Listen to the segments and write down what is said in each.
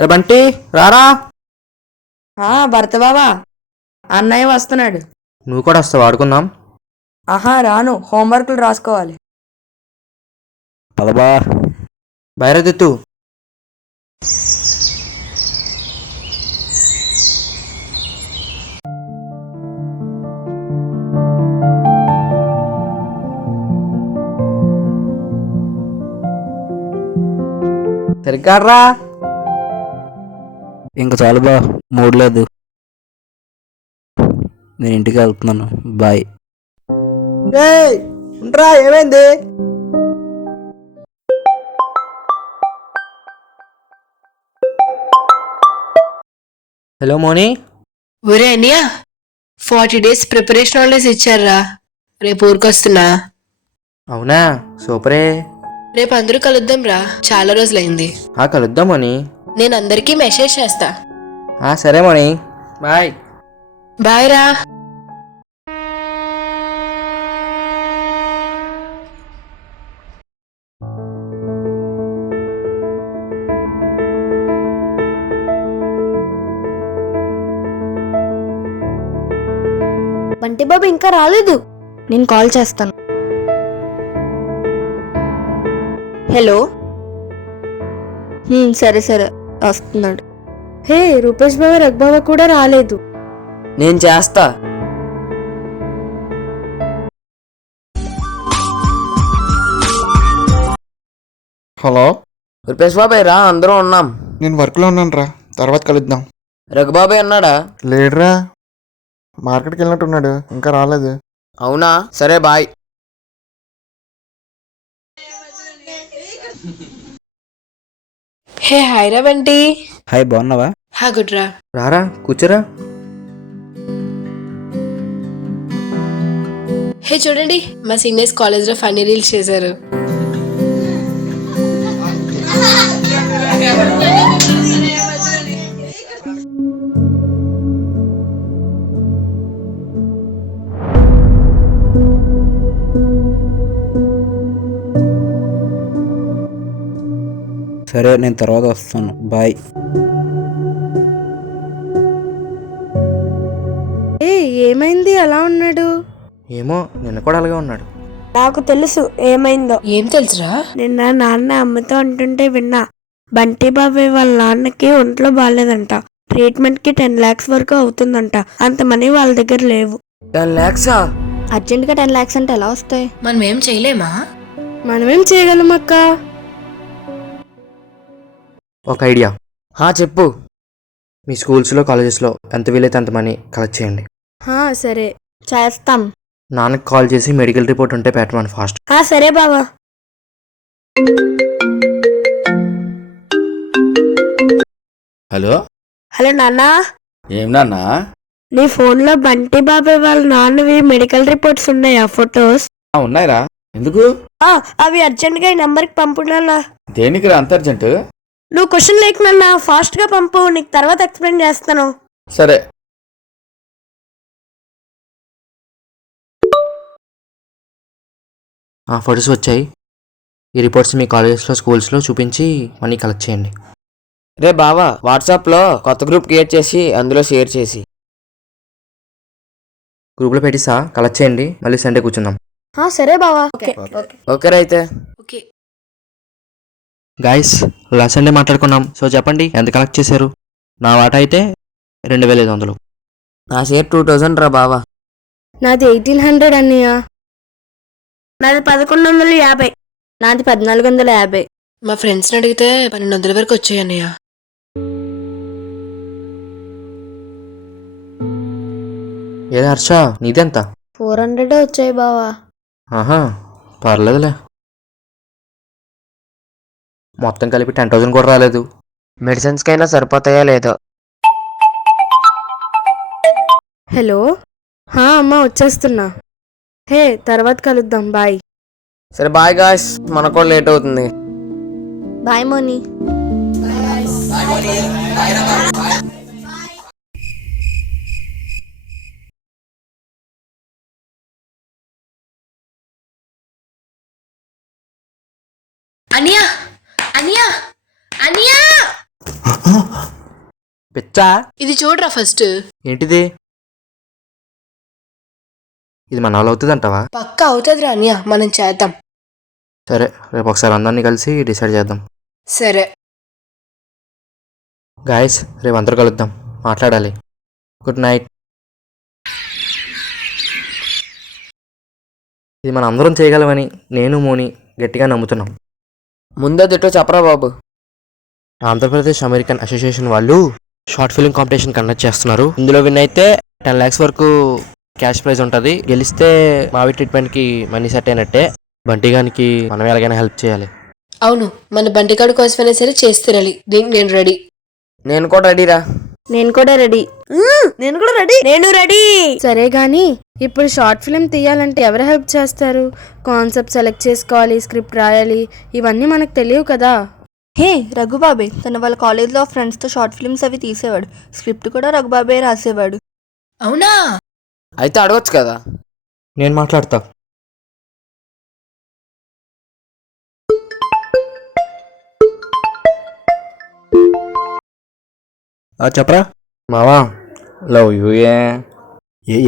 అరే బంటి రారా. భర్త బావా, అన్నయ్య వస్తున్నాడు. నువ్వు కూడా వస్తావు, ఆడుకుందాం. రాను, హోంవర్క్లు రాసుకోవాలి. పదబా బైరదిత్తు. సరిగ్గా రా. ఇంక చాలు బా, మూడ్ లేదు. నేను ఇంటికి వెళ్తున్నాను, బాయ్. ఉంటా, ఏమైంది? హలో మోని. ఒరే అనియా, 40 days ప్రిపరేషన్ హాలిడేస్ ఇచ్చారా? రేపు ఊరికొస్తున్నా. అవునా, సూపరే. రేపు అందరూ కలుద్దాం రా, చాలా రోజులైంది. కలుద్దాం మోని. నేను అందరికీ మెసేజ్ చేస్తా. సరే మోని, బాయ్. బాయ్ రా. బంటి బాబు ఇంకా రాలేదు, నేను కాల్ చేస్తాను. హలో. సరే సరే, వస్తున్నాడు. హే, రూపేష్ బాబు రఘుబాబు కూడా రాలేదు. నేను చేస్తా. హలో, రూపేష్ బాబాయ్ రా, అందరూ ఉన్నాం. నేను వర్క్లో ఉన్నాను రా, తర్వాత కలుద్దాం. రఘుబాబాయ్ అన్నాడా? లేడురా, మార్కెట్కి వెళ్ళినట్టున్నాడు, ఇంకా రాలేదు. అవునా, సరే బాయ్. హే హాయ్ రా బంటి. హాయ్, బాగున్నావా? గుడ్ రా. రారా, కూర్చోరా. హే చూడండి, మా సీనియర్స్ కాలేజ్ లో ఫన్నీ రీల్స్ చేశారు. సరే, నేను తర్వాత వస్తాను, బాయ్. ఏమైంది అలా ఉన్నాడు? ఏమో, నిన్న కూడా అలాగే ఉన్నాడు. నాకు తెలుసు ఏమైందో. ఏం తెలుసురా? నిన్న నాన్న అమ్మతో అంటుంటే విన్నా. బంటి బాబాయ్ వాళ్ళ నాన్నకి ఒంట్లో బాగాలేదంట, ట్రీట్మెంట్ కి 10 lakhs వరకు అవుతుందంట. అంత మనీ వాళ్ళ దగ్గర లేవు. 10 lakhs? అర్జెంట్ గా 10 lakhs అంటే ఎలా వస్తాయి? మనం ఏం చేయలేమా? మనమేం చేయగలం అక్క? ఒక ఐడియా. చెప్పు. మీ స్కూల్స్లో కాలేజెస్లో ఎంత వీలైతే అంత మనీ కలెక్ట్ చేయండి. సరే, చేస్తాం. నాన్నకి కాల్ చేసి మెడికల్ రిపోర్ట్ ఉంటే పెట్టమని ఫాస్ట్. సరే బావా. హలో. హలో నాన్న. ఏం నాన్నా? నీ ఫోన్ లో బంటి బాబాయ్ వాళ్ళ నాన్నవి మెడికల్ రిపోర్ట్స్ ఉన్నాయా? ఫొటోస్ ఉన్నాయిరా. ఎందుకు? అవి అర్జెంట్ గా ఈ నంబర్ కి పంపు నాన్న. దేనికి రా అంత అర్జెంట్? నువ్వు క్వశ్చన్ లేకున్నా ఫాస్ట్ గా పంపు, నీకు తర్వాత ఎక్స్ప్లెయిన్ చేస్తాను. సరే. ఫొటోస్ వచ్చాయి. ఈ రిపోర్ట్స్ మీ కాలేజెస్లో స్కూల్స్లో చూపించి మనీ కలెక్ట్ చేయండి. రే బావా, వాట్సాప్లో కొత్త గ్రూప్ క్రియేట్ చేసి అందులో షేర్ చేసి గ్రూప్లో పెట్టిసా కలెక్ట్ చేయండి. మళ్ళీ సండే కూర్చుందాం. సరే బావా. ఓకే అయితే. ఓకే గైస్, లాస్ట్ సండే మాట్లాడుకున్నాం. సో చెప్పండి, ఎంత కలెక్ట్ చేశారు? నా వాటా అయితే 2500. నా షేర్ 2000 రా బావా. నాది 1800 అన్నయ్య. నాది 1150. నాది 1450. మా ఫ్రెండ్స్ని అడిగితే 1200 వరకు వచ్చాయి అన్నయ్య. ఏదో హర్ష, నీదెంత? 400 వచ్చాయి బావా. పర్లేదులే. మొత్తం కలిపి 10,000 కూడా రాలేదు. మెడిసిన్స్కైనా సరిపోతాయా లేదో. హలో. అమ్మా వచ్చేస్తున్నా. హే, తర్వాత కలుద్దాం, బాయ్. సరే బాయ్ గాయ్స్, మనకు కూడా లేట్ అవుతుంది. బాయ్ మోని. అనియా అనియా అనియా పిచ్చా ఇది చూడరా ఫస్ట్. ఏంటిది? ఇది మన వాళ్ళు అవుతుంది అంటావా? పక్క అవుతుంది రానియా, మనం చేద్దాం. సరే, రేపు ఒకసారి అందరినీ కలిసి డిసైడ్ చేద్దాం. సరే. గాయస్, రేపు అందరూ కలుద్దాం, మాట్లాడాలి. Good night. ఇది మనం అందరం చేయగలమని నేను మోని గట్టిగా నమ్ముతున్నాం. ముందదిటో చెప్పరా బాబు. ఆంధ్రప్రదేశ్ అమెరికన్ అసోసియేషన్ వాళ్ళు షార్ట్ ఫిల్మ్ కాంపిటీషన్ కండక్ట్ చేస్తున్నారు. ఇందులో విన్ అయితే 10 lakhs వరకు క్యాష్ ప్రైజ్ ఉంటుంది. గెలిస్తే మావి ట్రీట్మెంట్కి మనీ సెట్ అయినట్టే. బంటిగానికి మనం ఎలాగైనా హెల్ప్ చేయాలి. అవును, మన బంటికాడు కోసమైనా సరే చేసి తినాలి. దీనికి నేను రెడీ. నేను కూడా రెడీరా. నేను కూడా రెడీ. నేను కూడా రెడీ. నేను రెడీ. సరే గాని ఇప్పుడు షార్ట్ ఫిల్మ్ తీయాలంటే ఎవరు హెల్ప్ చేస్తారు? కాన్సెప్ట్ సెలెక్ట్ చేసుకోవాలి, స్క్రిప్ట్ రాయాలి, ఇవన్నీ మనకు తెలియవు కదా. హే, రఘుబాబే తన వాళ్ళ కాలేజ్లో ఫ్రెండ్స్తో షార్ట్ ఫిల్మ్స్ అవి తీసేవాడు. స్క్రిప్ట్ కూడా రఘుబాబే రాసేవాడు. అవునా? అయితే అడగొచ్చు కదా. నేను మాట్లాడతా. చెప్పరా మావా, లవ్ యూ.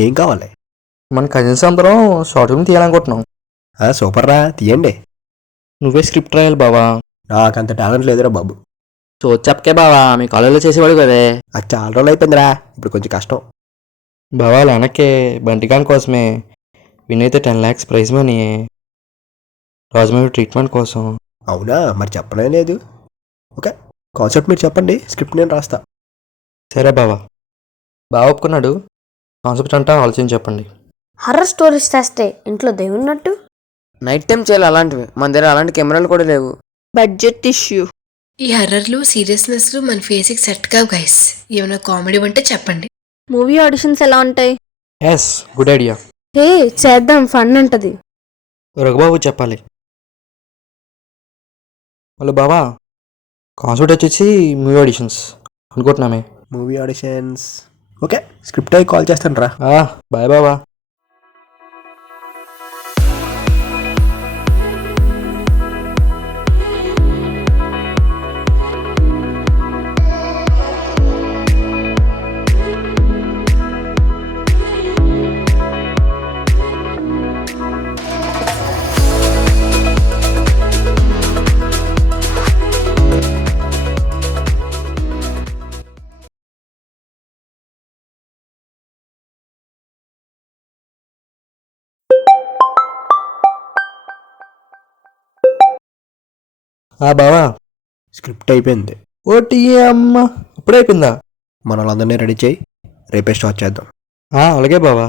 ఏం కావాలి? మన కజిన్స్ అందరం షార్ట్ ఫిల్మ్ తీయాలనుకుంటున్నాం. సూపర్ రా, తీయండి. నువ్వే స్క్రిప్ట్ రాయాలి బావా. నాకంత టాలెంట్ లేదురా బాబు. సో చెప్పకే బావా, మీ కాలేజీలో చేసేవాడు కదే. అది చాలా రోజులు అయిపోయిందిరా, ఇప్పుడు కొంచెం కష్టం. బావా వెనక్కే బంటిగాన్ కోసమే విన్ అయితే 10 lakhs prize money. Rajahmundry treatment కోసం. అవునా, మరి చెప్పనే లేదు. ఓకే, కాన్సెప్ట్ మీరు చెప్పండి, స్క్రిప్ట్ నేను రాస్తా. సరే బావా. బావ ఒప్పుకున్నాడు. కాన్సెప్ట్ అంటా ఆలోచించి చెప్పండి. హర్రర్ స్టోరీస్ చేస్తే ఇంట్లో దేవున్నట్టు. నైట్ టైం చేయాలి అలాంటివి. మన దగ్గర అలాంటి కెమెరాలు కూడా లేవు. Budget issue. ఈ హర్రర్లు సీరియస్నెస్లు మన ఫేస్కి సెట్ కావు గైస్. ఏమైనా కామెడీ ఉంటే చెప్పండి. మూవీ ఆడిషన్స్ ఎలా ఉంటాయి? Yes, good idea. హే, చేద్దాం, ఫన్ ఉంటది. రఘుబాబు చెప్పాలి. వాళ్ళు బావా, కాన్సెప్ట్ వచ్చేసి మూవీ ఆడిషన్స్ అనుకుంటున్నామే. Movie auditions. ఓకే, స్క్రిప్ట్ అయ్యి కాల్ చేస్తాను రా. బాయ్ బావా. బావా, స్క్రిప్ట్ అయిపోయింది. ఓటీ అమ్మ, ఇప్పుడే అయిపోయిందా? మన వాళ్ళందరినీ రెడీ చేయి, రేపే స్టార్ట్ చేద్దాం. అలాగే బావా.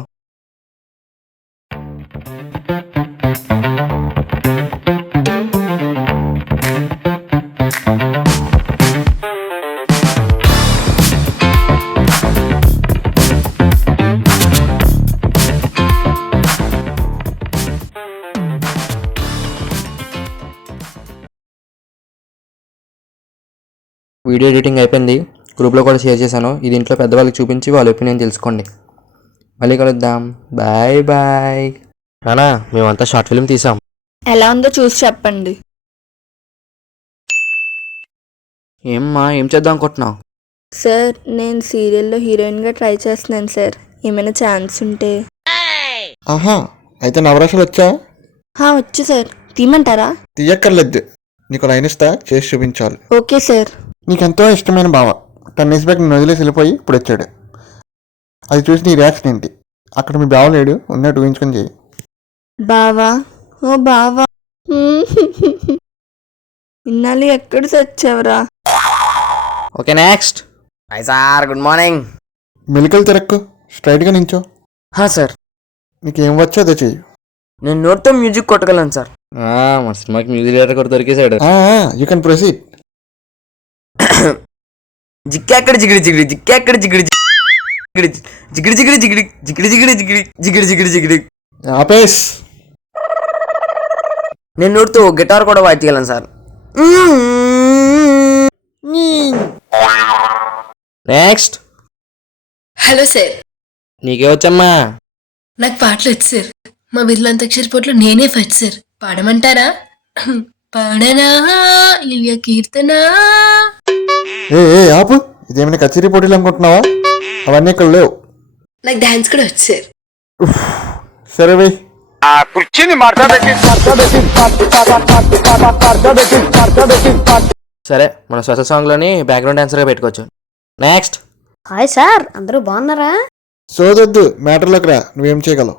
వీడియో ఎడిటింగ్ అయిపోయింది, గ్రూప్లో కూడా షేర్ చేశాను. ఇది ఇంట్లో పెద్దవాళ్ళకి చూపించి వాళ్ళ ఒపీనియన్ తెలుసుకోండి. మళ్ళీ కలుద్దాం. Bye bye. నానా, మేమంతా షార్ట్ ఫిల్మ్ తీసాం. ఎలా ఉందో చూసి చెప్పండి. ఏమ్మా, ఏం చేద్దాం అనుకుంటున్నావు? సార్, నేను సీరియల్లో హీరోయిన్గా ట్రై చేస్తున్నాను సార్. ఏమైనా ఛాన్స్ ఉంటే. ఆహా, అయితే నవరాశలు వచ్చా? వచ్చు సార్. తీయమంటారా? తీయక్కర్లేదు, నీకు లైన్ ఇస్తా, చేసి చూపించాలి. Okay sir. నీకెంతో ఇష్టమైన బావ 10 years బ్యాక్ నేను వదిలేసి వెళ్ళిపోయి ఇప్పుడు వచ్చాడు. అది చూసి నీ రియాక్షన్ ఏంటి? అక్కడ మీ బావ లేడు, ఉన్నట్టు ఊహించుకొని చేయి. బావా, ఓ బావా, ఇన్నాళ్ళు ఎక్కడ తెచ్చావురా? Okay, next. Hi sir, good morning. మెలికలు తిరక్కు, స్ట్రైట్గా నించో. సార్, నీకేం వచ్చో అదే చెయ్యి. నేను నోట్తో మ్యూజిక్ కొట్టగలను సార్. మా సినిమాకి మ్యూజిక్ డైరెక్టర్ కూడా దొరికేశాడు. You can proceed. జిక్కెక్కడ జిగిడి జిగిడి, జిక్కెక్కడ జిగిడి జిగిడి, జిగిడి జిగిడి జిగిడి, జిగిడి జిగిడి జిగిడి, జిగిడి జిగిడి జిగిడి. ఆపేస్. నేను నోట్తో గిటార్ కూడా వాయించగలను సార్. నెక్స్ట్. Hello sir. నీకే వచ్చమ్మా? నాకు పాటలు వచ్చు సార్. మా విధులంతక్షరి పోట్లో నేనే ఫస్ట్ సార్. పాడమంటారా? పాడనా ఇలియ కీర్తన. ఆపు, ఇదేమైనా కచేరీ పోటీలు అనుకుంటున్నావా? అవన్నీ ఇక్కడ లేవు. నాకు డాన్స్ కూడా వచ్చు సార్. సరే వే. సరే, మన స్పెషల్ సాంగ్లోని బ్యాక్గ్రౌండ్ డాన్సర్గా పెట్టుకోవచ్చు. నెక్స్ట్. హాయ్ సార్, అందరూ బాగున్నారా? సోదొద్దు, మ్యాటర్లోకి రా. నువ్వేం చేయగలవు?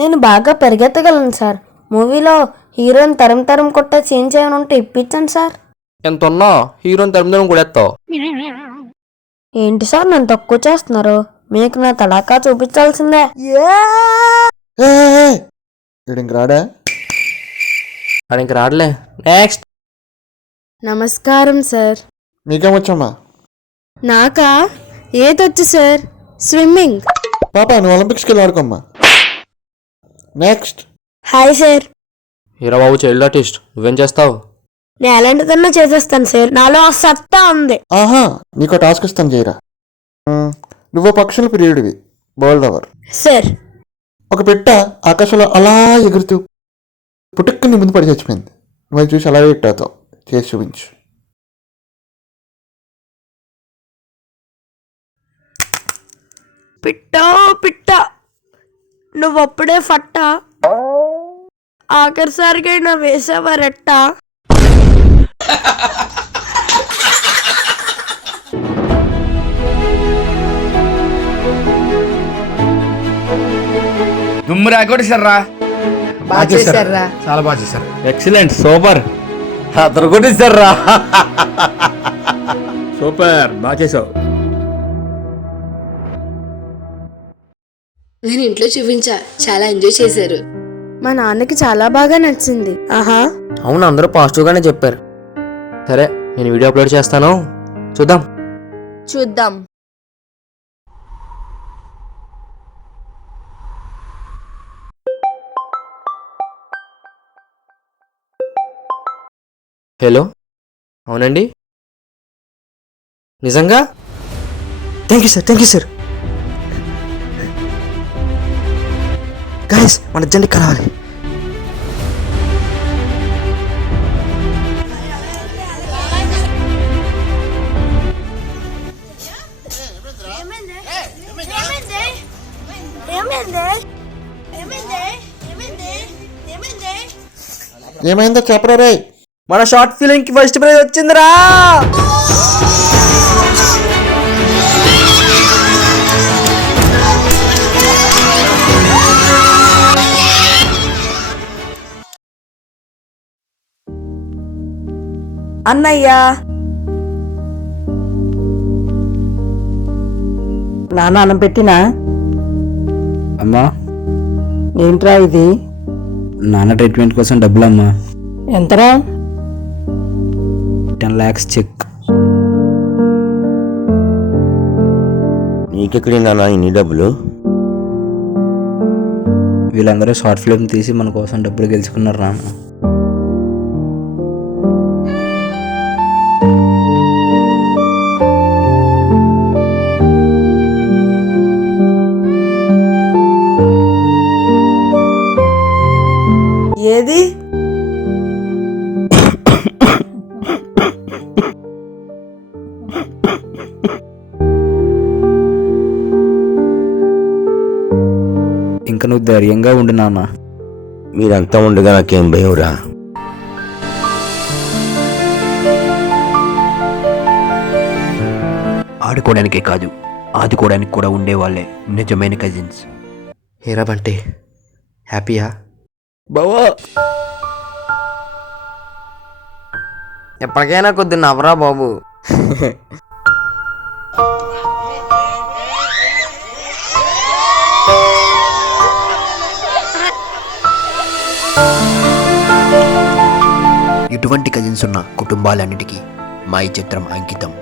నేను బాగా పరిగెత్తగలను సార్. మూవీలో హీరోయిన్ తరం కొట్టే సీన్స్ ఏమైనా ఉంటే ఇప్పించండి సార్. ఎంత ఉన్నా హీరోని తరముదరం కూడా ఎత్తావు. ఏంటి సార్ నన్ను తక్కువ చేస్తున్నారు? మీకు నా తడాకా చూపించాల్సిందే. వీడు ఇంక రాడా? అది ఇంక రాడలే. నెక్స్ట్. నమస్కారం సార్. మీకేమొచ్చమ్మా? నాకా ఏదొచ్చు సార్? స్విమ్మింగ్. పాప, నువ్వు ఒలింపిక్స్కి వెళ్ళి ఆడుకోమ్మా. నెక్స్ట్. Hi sir. హీరో బాబు చైల్డ్ ఆర్టిస్ట్, నువ్వేం చేస్తావు? నేను ఎలాంటిదన్నా చేసేస్తాను సార్, నాలో ఆ సత్తా ఉంది. ఆహా, నీకు టాస్క్ ఇస్తాను, చేయరా. నువ్వు పక్షుల ప్రియుడివి, బోల్డ్ అవర్. సార్, ఒక పెట్ట ఆకాశంలో అలా ఎగురుతూ పుట్టుక్కుని ముందు పడి చచ్చిపోయింది. నువ్వు అది చూసి అలాగే ఇట్టావుతావు. చేసి చూపించు. పిట్ట నువ్వప్పుడే ఫట్ట, ఆఖరిసారికైనా వేసావా రెట్ట. దుమ్మురా కొట్టేశారా? బాగా చేశారా? చాలా బాగా చేశారు. Excellent, super. అతను కొట్టేశారా? సూపర్, బాగా చేసావు. నేను ఇంట్లో చూపించా, చాలా ఎంజాయ్ చేశారు. మా నాన్నకి చాలా బాగా నచ్చింది. ఆహా, అవును, అందరూ పాజిటివ్గానే చెప్పారు. సరే, నేను వీడియో అప్లోడ్ చేస్తాను, చూద్దాం. చూద్దాం. హలో, అవునండి, నిజంగా? Thank you sir. గైస్, మన జెండా కలవాలి. ఏమైందో చెప్పరా రే? మన షార్ట్ ఫిలింకి ఫస్ట్ ప్రైజ్ వచ్చిందిరా. అన్నయ్యా, నాన్న అన్నం పెట్టినా? అమ్మా, ఏంట్రా ఇది? నాన్న ట్రీట్మెంట్ కోసం డబ్బులు అమ్మా. ఎంతరా? 10 lakhs చెక్. నీకెక్కడి నాన్న ఇన్ని డబ్బులు? వీళ్ళందరూ షార్ట్ ఫిల్మ్ తీసి మన కోసం డబ్బులు గెలుచుకున్నారు నాన్న. ఏది? ఇంకా నువ్వు ధైర్యంగా ఉండు నాన్న. మీరంతా ఉండగా నాకేం భయంరా. ఆడుకోవడానికే కాదు, ఆదుకోవడానికి కూడా ఉండేవాళ్ళే నిజమైన కజిన్స్. హీరా బంటి, హ్యాపీయా? బావా, ఎప్పటికైనా కొద్ది నవ్వరా బాబు. ఇటువంటి కజిన్స్ ఉన్న కుటుంబాలన్నిటికీ మా ఈ చిత్రం అంకితం.